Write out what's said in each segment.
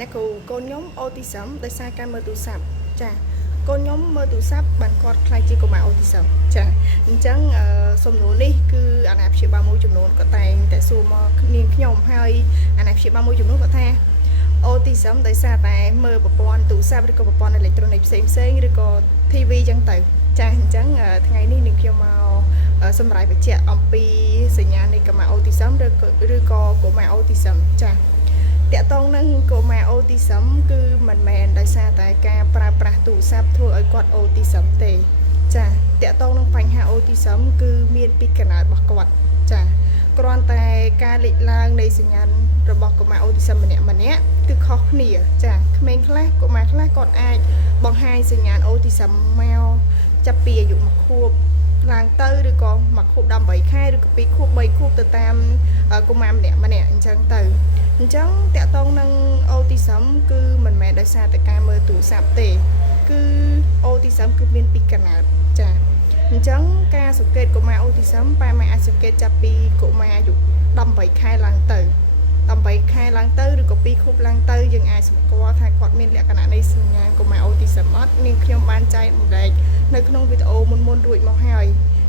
អ្នកគ្រូកូនខ្ញុំអូទីសឹមដោយសារការមើលទូរស័ព្ទចាកូនខ្ញុំមើលទូរស័ព្ទបានគាត់ខ្លាចជាកុមារអូទីសឹមចាអញ្ចឹងសំណួរនេះគឺអាណាព្យាបាលមួយចំនួនក៏តែងតែសួរមកនាងខ្ញុំហើយអាណាព្យាបាលមួយចំនួនក៏ថាអូទីសឹមដោយសារតែមើលប្រព័ន្ធទូរស័ព្ទឬក៏ប្រព័ន្ធអេឡិចត្រូនិកផ្សេងឬក៏ TV អញ្ចឹងទៅចាអញ្ចឹងថ្ងៃនេះនាងខ្ញុំមកសម្រាប់បញ្ជាក់អំពីសញ្ញានៃកុមារអូទីសឹមឬក៏កុមារអូទីសឹមចាតកតងនឹងកុមារអូទីសឹមគឺមិនមែនដោយសារតែការប្រើប្រាស់ទូរស័ព្ទធ្វើឲ្យគាត់អូទីសឹមទេចាតកតងនឹងបញ្ហាអូទីសឹមគឺមានពីកំណើតរបស់គាត់ចាគ្រាន់តែការលេចឡើងនៃសញ្ញារបស់កុមារអូទីសឹមម្នាក់គឺខុសគ្នាចាក្មេងខ្លះកុមារខ្លះគាត់អាចបង្ហាញសញ្ញាអូទីសឹមមកចាប់ពីអាយុ1ខួបឡើងទៅឬក៏1ខួប18ខែឬក៏2ខួប3ខួបទៅតាមកុមារម្នាក់អញ្ចឹងទៅអញ្ចឹងតកតងនឹងអូទីសឹមគឺមិនមែនដោយសារតែការមើលទូរស័ព្ទទេគឺអូទីសឹមគឺមានពីកំណើតចាអញ្ចឹងការសង្កេតកុមារអូទីសឹមប៉ែម៉ែអាចសង្កេតចាប់ពីកុមារអាយុ18ខែឡើងទៅ18ខែឡើងទៅឬក៏2ខួបឡើងទៅយើងអាចសម្គាល់ថាគាត់មានលក្ខណៈនៃសញ្ញាកុមារអូទីសឹមអត់នាងខ្ញុំបានចែកម្លែកនៅក្នុងវីដេអូមុនរួចមកហើយ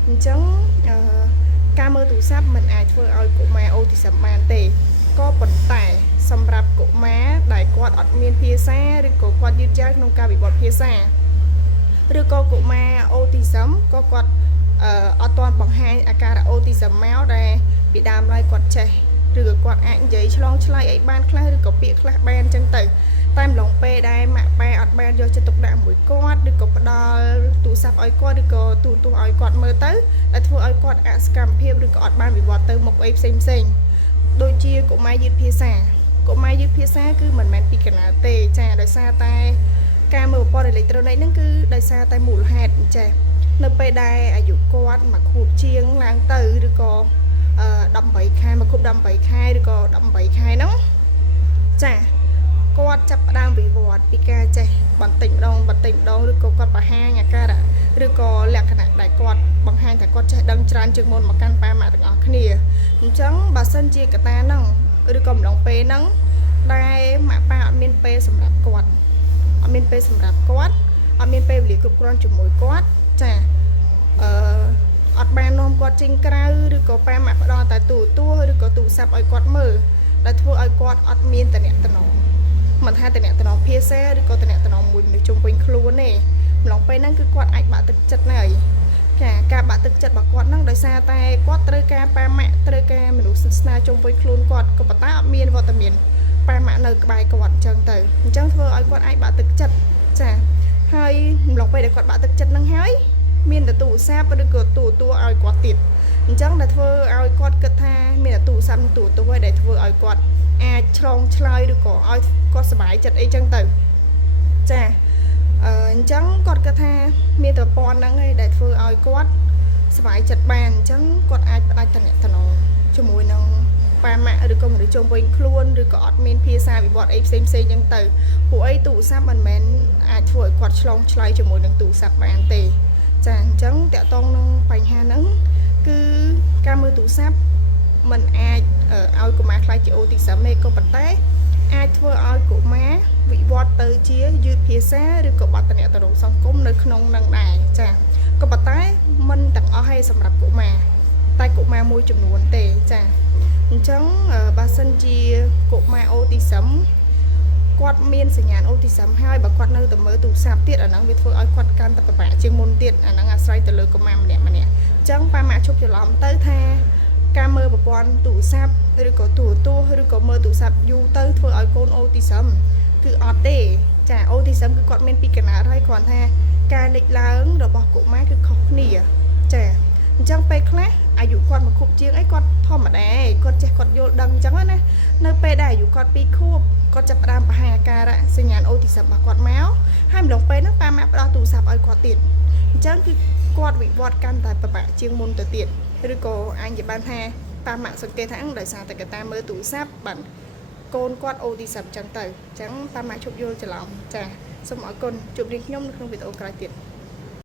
អញ្ចឹងការមើលទូរស័ព្ទមិនអាចធ្វើឲ្យកុមារអូទីសឹមបានទេក៏ប៉ុន្តែសម្រាប់កុមារដែលគាត់អត់មានភាសាឬក៏គាត់យឺតយ៉ាវក្នុងការវិវត្តភាសាឬក៏កុមារអូទីសឹមក៏គាត់អត់ទាន់បង្ហាញអាការៈអូទីសឹមមកដែលពីដើមឡើយគាត់ចេះឬក៏គាត់អាចនិយាយឆ្លងឆ្លើយអីបានខ្លះឬក៏ពាក្យខ្លះបានអញ្ចឹងទៅតែម្លងពេលដែលម៉ាក់ប៉ែអត់បានយកចិត្តទុកដាក់មួយគាត់ឬក៏ផ្ដល់ទូរស័ព្ទឲ្យគាត់ឬក៏ទូរទស្សន៍ឲ្យគាត់មើលទៅដែលធ្វើឲ្យគាត់អសកម្មភាពឬក៏អត់បានវិវត្តទៅមុខអីផ្សេងដូចជាកុមារយឺតភាសាគឺមិនមែនពីកំណើតទេចាដោយសារតែការមើលប្រព័ន្ធអេឡិចត្រូនិកហ្នឹងគឺដោយសារតែមូលហេតុអញ្ចេះនៅពេលដែលអាយុគាត់1ខួបជាងឡើងទៅឬក៏18ខែ1ខួប18ខែឬក៏18ខែហ្នឹងចាគាត់ចាប់ផ្ដើមវិវត្តពីការចេះបន្តិចម្ដងឬក៏គាត់បង្ហាញអាការៈឬក៏លក្ខណៈដែលគាត់បង្ហាញថាគាត់ចេះដឹងច្រើនជាងមុនមកកាន់ប៉ាម៉ាក់ទាំងអស់គ្នាអញ្ចឹងបើសិនជាកត្តាហ្នឹងឬក៏ម្ដងពេលហ្នឹងដែលម៉ាក់ប៉ាអត់មានពេលសម្រាប់គាត់អត់មានពេលវេលាគ្រប់គ្រាន់ជាមួយគាត់ចាអត់បាននាំគាត់ចេញក្រៅឬក៏ប៉ាម៉ាក់ផ្ដល់តែទូរទស្សន៍ឬក៏ទូរស័ព្ទឲ្យគាត់មើលដែលធ្វើឲ្យគាត់អត់មានតំណែងមិនថាតំណែងភាសាឬក៏តំណែងមួយមនុស្សជុំវិញខ្លួនទេម្លងពេលហ្នឹងគឺគាត់អាចបាក់ទឹកចិត្តហើយចាការបាក់ទឹកចិត្តរបស់គាត់ហ្នឹងដោយសារតែគាត់ត្រូវការប៉ាម៉ាក់ត្រូវការមនុស្សស្នាជុំវិញខ្លួនគាត់ក៏ប៉ុន្តែអត់មានវត្តមានប៉ាម៉ាក់នៅក្បែរគាត់អញ្ចឹងទៅអញ្ចឹងធ្វើឲ្យគាត់អាចបាក់ទឹកចិត្តចាហើយម្លងពេលដែលគាត់បាក់ទឹកចិត្តហ្នឹងហើយមានតែទូរស័ព្ទឬក៏ទូរទស្សន៍ឲ្យគាត់ទៀតអញ្ចឹងដែលធ្វើឲ្យគាត់គិតថាមានតែទូរស័ព្ទទូរទស្សន៍ហើយដែលធ្វើឲ្យគាត់អាចឆ្លងឆ្លើយឬក៏ឲ្យគាត់សុបាយចិត្តអីចឹងទៅចាអញ្ចឹងគាត់គិតថាមានតែប៉ុណ្្នឹងឯងដែលធ្វើឲ្យគាត់សុបាយចិត្តបានអញ្ចឹងគាត់អាចផ្ដាច់តំណែងជាមួយនឹងប៉ាម៉ាក់ឬក៏មនុស្សជុំវិញខ្លួនឬក៏អត់មានភាសាវិវត្តអីផ្សេងអញ្ចឹងទៅពួកអីទូរស័ព្ទមិនមែនអាចធ្វើឲ្យគាត់ឆ្លងឆ្លើយជាមួយនឹងទូរស័ព្ទបានទេចាអញ្ចឹងតកតងនឹងបញ្ហាហ្នឹងគឺការមើលទូរស័ព្ទมันអាចឲ្យកុមារខ្លាចជាអូទីសឹមទេក៏ប៉ុន្តែអាចធ្វើឲ្យកុមារវិវត្តទៅជាយឺតភាសាឬក៏បាត់តំណែងសង្គមនៅក្នុងនឹងដែរចាក៏ប៉ុន្តែមិនទាំងអស់ទេសម្រាប់កុមារតែកុមារមួយចំនួនទេចាអញ្ចឹងបើសិនជាកុមារអូទីសឹមគាត់មានសញ្ញាអូទីសឹមហើយបើគាត់នៅតែមើលទូរស័ព្ទទៀតអាហ្នឹងវាធ្វើឲ្យគាត់កាន់តែពិបាកជាងមុនទៀតអាហ្នឹងអាស្រ័យទៅលើកុមារម្នាក់អញ្ចឹងប៉ាម៉ាក់ជប់ច្រឡំទៅថាការមើលប្រព័ន្ធទូរស័ព្ទឬក៏ទូរទស្សន៍ឬក៏មើលទូរស័ព្ទយូរទៅធ្វើឲ្យកូនអូទីសឹមគឺអត់ទេចាអូទីសឹមគឺគាត់មានពីកំណើតហើយគ្រាន់ថាការលេចឡើងរបស់កុមារគឺខុសគ្នាចាអញ្ចឹងពេលខ្លះអាយុគាត់1ខួបជាងអីគាត់ធម្មតាគាត់ចេះគាត់យល់ដឹងអញ្ចឹងណានៅពេលដែលអាយុគាត់2ខួបគាត់ចាប់ផ្ដើមបង្ហាញអាការៈសញ្ញាអូទីសឹមរបស់គាត់មកហើយម្ដងពេលហ្នឹងប៉ាម៉ាក់ផ្ដល់ទូរស័ព្ទឲ្យគាត់ទៀតអញ្ចឹងគឺគាត់វិវត្តកាន់តែពិបាកជាងមុនទៅទៀតឬក៏អាចនិយាយបានថាប៉ាម៉ាក់សង្កេតថាដោយសារតែកត្តាមើលទូរស័ព្ទបានកូនគាត់អូទីសឹមអញ្ចឹងទៅអញ្ចឹងប៉ាម៉ាក់ជប់យល់ច្រឡំចាសូមអរគុណជួបនាងខ្ញុំនៅក្នុងវីដេអូក្រោយទៀត